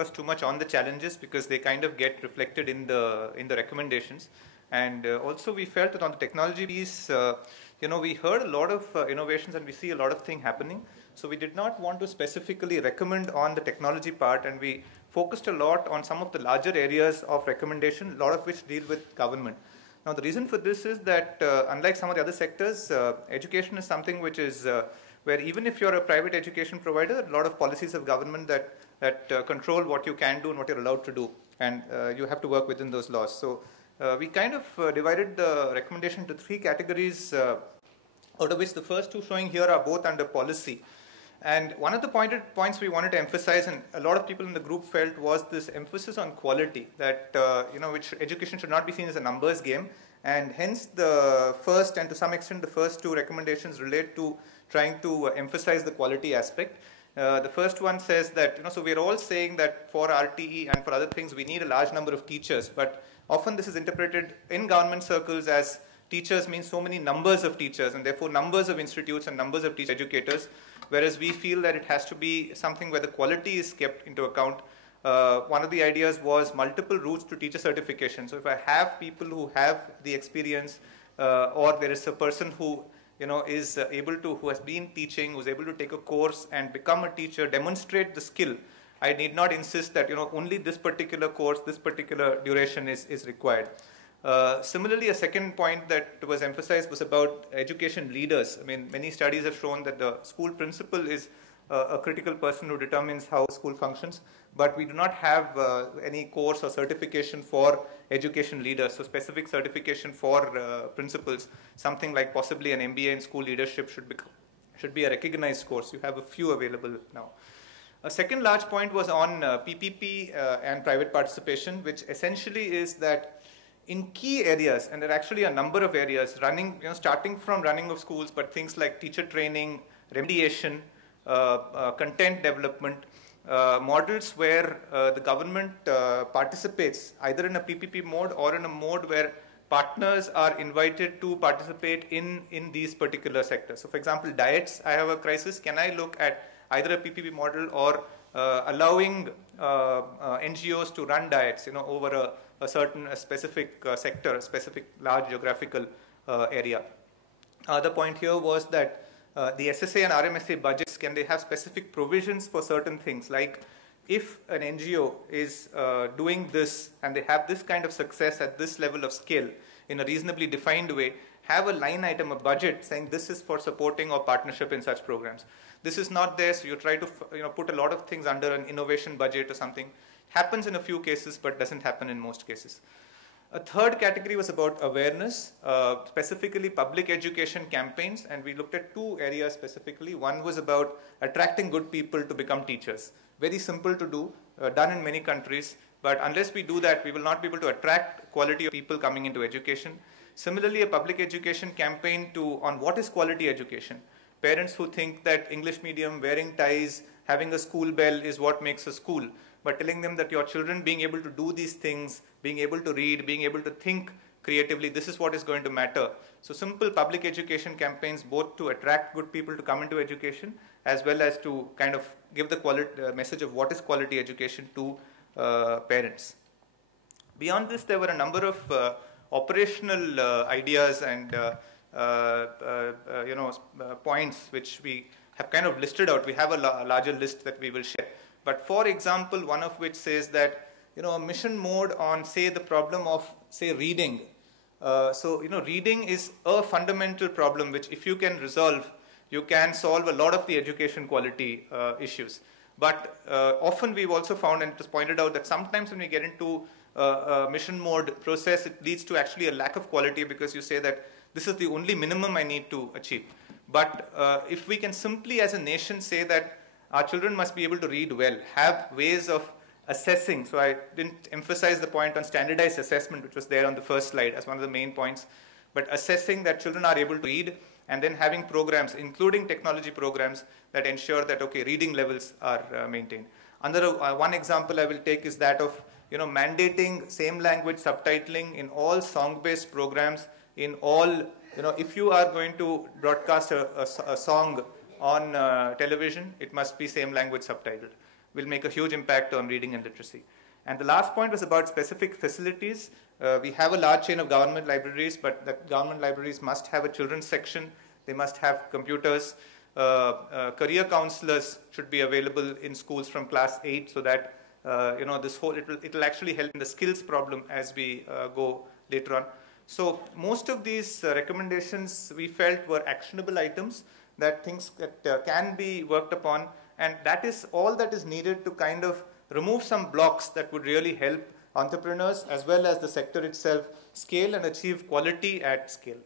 focus too much on the challenges because they kind of get reflected in the recommendations. And also we felt that on the technology piece, we heard a lot of innovations and we see a lot of things happening. So we did not want to specifically recommend on the technology part, and we focused a lot on some of the larger areas of recommendation, a lot of which deal with government. Now the reason for this is that unlike some of the other sectors, education is something which is where even if you're a private education provider, a lot of policies of government that control what you can do and what you're allowed to do, and you have to work within those laws. So we kind of divided the recommendation into three categories, out of which the first two showing here are both under policy. And one of the points we wanted to emphasize, and a lot of people in the group felt, was this emphasis on quality, that which education should not be seen as a numbers game, and hence the first and to some extent the first two recommendations relate to trying to emphasize the quality aspect. The first one says that, so we're all saying that for RTE and for other things we need a large number of teachers, but often this is interpreted in government circles as teachers means so many numbers of teachers and therefore numbers of institutes and numbers of teacher educators, whereas we feel that it has to be something where the quality is kept into account. One of the ideas was multiple routes to teacher certification. So if I have people who have the experience or there is a person who is who has been teaching, who's able to take a course and become a teacher, demonstrate the skill, I need not insist that only this particular course, this particular duration is required. Similarly, a second point that was emphasized was about education leaders. I mean, many studies have shown that the school principal is a critical person who determines how school functions, but we do not have any course or certification for education leaders. So specific certification for principals, something like possibly an MBA in school leadership should be a recognized course. You have a few available now. A second large point was on PPP and private participation, which essentially is that in key areas, and there are actually a number of areas, starting from running of schools, but things like teacher training, remediation, content development, models where the government participates either in a PPP mode or in a mode where partners are invited to participate in these particular sectors. So for example, diets, I have a crisis, can I look at either a PPP model or allowing NGOs to run diets over a specific sector, a specific large geographical area. Other point here was that the SSA and RMSA budgets, can they have specific provisions for certain things, like if an NGO is doing this and they have this kind of success at this level of scale in a reasonably defined way, have a line item, a budget saying this is for supporting or partnership in such programs. This is not there, so you try to put a lot of things under an innovation budget or something. Happens in a few cases, but doesn't happen in most cases. A third category was about awareness, specifically public education campaigns, and we looked at two areas specifically. One was about attracting good people to become teachers. Very simple to do, done in many countries, but unless we do that, we will not be able to attract quality of people coming into education. Similarly, a public education campaign on what is quality education. Parents who think that English medium, wearing ties, having a school bell is what makes a school, but telling them that your children being able to do these things, being able to read, being able to think creatively, this is what is going to matter. So simple public education campaigns, both to attract good people to come into education, as well as to kind of give the message of what is quality education to parents. Beyond this, there were a number of operational ideas and points which we have kind of listed out. We have a larger list that we will share. But for example, one of which says that a mission mode on, say, the problem of, say, reading. Reading is a fundamental problem which if you can resolve, you can solve a lot of the education quality issues. But often we've also found, and it was pointed out, that sometimes when we get into a mission mode process, it leads to actually a lack of quality because you say that this is the only minimum I need to achieve. But if we can simply as a nation say that our children must be able to read well, have ways of assessing. So I didn't emphasize the point on standardized assessment, which was there on the first slide as one of the main points, but assessing that children are able to read and then having programs, including technology programs, that ensure that, okay, reading levels are maintained. Another one example I will take is that of mandating same language subtitling in all song-based programs, in all, if you are going to broadcast a song on television, it must be same language subtitled. will make a huge impact on reading and literacy. And the last point was about specific facilities. We have a large chain of government libraries, but the government libraries must have a children's section. They must have computers. Career counselors should be available in schools from class 8 so that it'll actually help in the skills problem as we go later on. So most of these recommendations we felt were actionable items, that things that can be worked upon, and that is all that is needed to kind of remove some blocks that would really help entrepreneurs as well as the sector itself scale and achieve quality at scale.